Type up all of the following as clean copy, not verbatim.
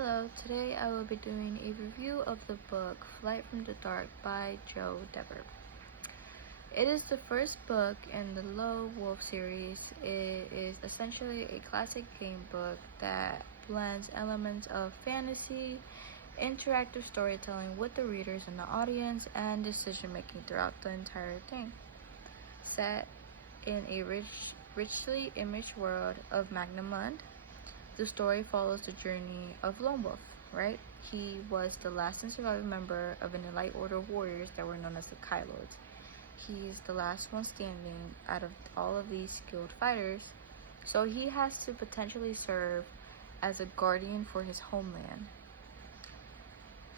Hello, today I will be doing a review of the book Flight from the Dark by Joe Dever. It is the first book in the Lone Wolf series. It is essentially a classic game book that blends elements of fantasy, interactive storytelling with the readers and the audience, and decision making throughout the entire thing. Set in a richly imaged world of Magnamund, the story follows the journey of Lone Wolf, right? He was the last and surviving member of an elite order of warriors that were known as the Kylodes. He's the last one standing out of all of these skilled fighters, so he has to potentially serve as a guardian for his homeland,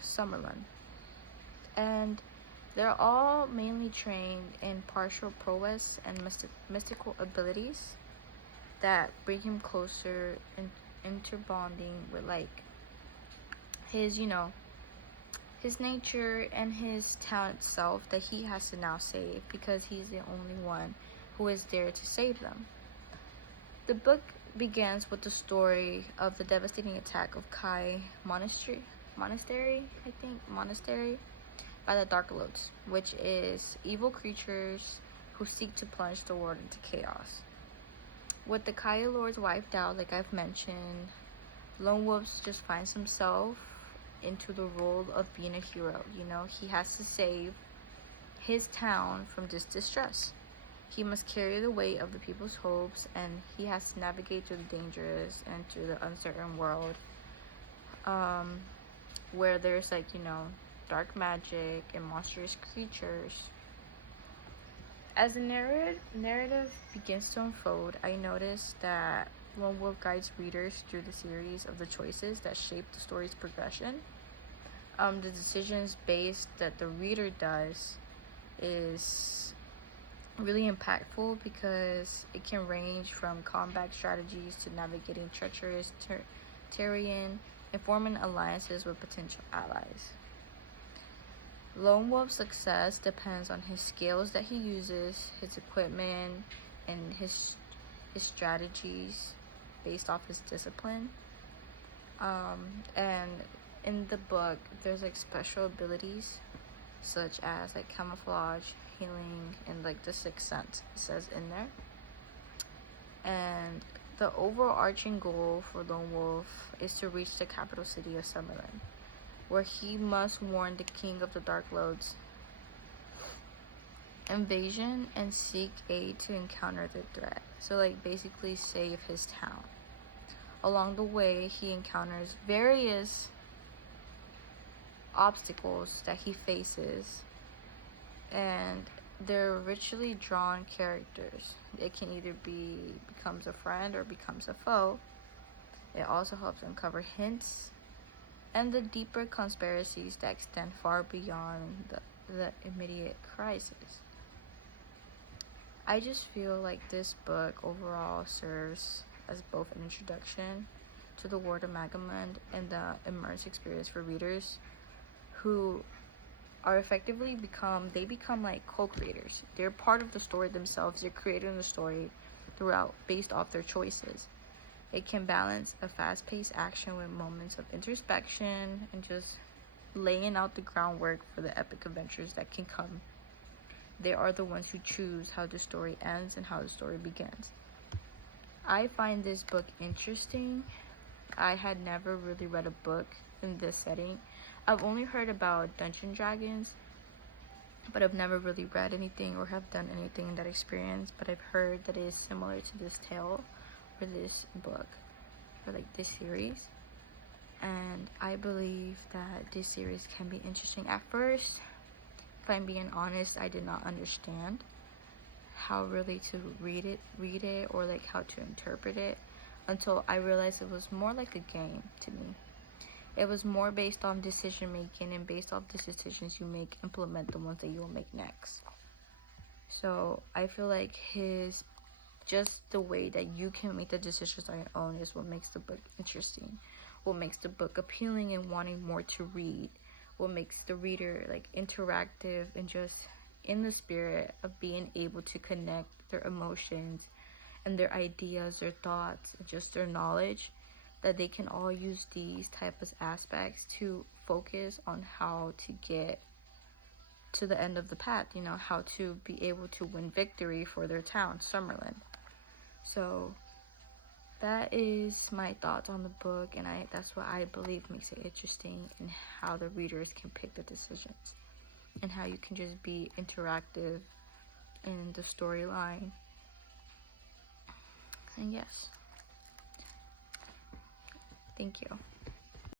Summerlund. And they're all mainly trained in partial prowess and mystical abilities that bring him closer and interbonding with his his nature and his town itself that he has to now save, because he's the only one who is there to save them. The book begins with the story of the devastating attack of Kai Monastery by the Darklodes, which is evil creatures who seek to plunge the world into chaos. With the Kai Lords wiped out, like I've mentioned, Lone Wolf just finds himself into the role of being a hero. He has to save his town from this distress. He must carry the weight of the people's hopes, and he has to navigate through the dangerous and through the uncertain world, where there's dark magic and monstrous creatures. As the narrative begins to unfold, I noticed that Lone Wolf guides readers through the series of the choices that shape the story's progression. The decisions based that the reader does is really impactful, because it can range from combat strategies to navigating treacherous terrain and forming alliances with potential allies. Lone Wolf's success depends on his skills that he uses, his equipment, and his strategies based off his discipline. And in the book, there's special abilities such as camouflage, healing, and the sixth sense, it says in there. And the overarching goal for Lone Wolf is to reach the capital city of Summerlund, where he must warn the king of the Darklodes invasion and seek aid to encounter the threat. So basically save his town. Along the way, he encounters various obstacles that he faces, and they're richly drawn characters. It can either becomes a friend or becomes a foe. It also helps uncover hints and the deeper conspiracies that extend far beyond the immediate crisis. I just feel like this book overall serves as both an introduction to the world of Magnamund and the immersive experience for readers who are effectively become co-creators. They're part of the story themselves. They're creating the story throughout based off their choices. It can balance a fast-paced action with moments of introspection and just laying out the groundwork for the epic adventures that can come. They are the ones who choose how the story ends and how the story begins. I find this book interesting. I had never really read a book in this setting. I've only heard about Dungeons & Dragons, but I've never really read anything or have done anything in that experience. But I've heard that it is similar to this tale or this book or this series, and I believe that this series can be interesting. At first, if I'm being honest, I did not understand how really to read it or how to interpret it, until I realized it was more like a game to me. It was more based on decision making, and based off the decisions you make, implement the ones that you will make next. So I feel like just the way that you can make the decisions on your own is what makes the book interesting, what makes the book appealing and wanting more to read, what makes the reader interactive and just in the spirit of being able to connect their emotions and their ideas, their thoughts, and just their knowledge that they can all use these type of aspects to focus on how to get to the end of the path, you know, how to be able to win victory for their town, Summerlin. So that is my thoughts on the book, and that's what I believe makes it interesting, and how the readers can pick the decisions, and how you can just be interactive in the storyline. And yes, thank you.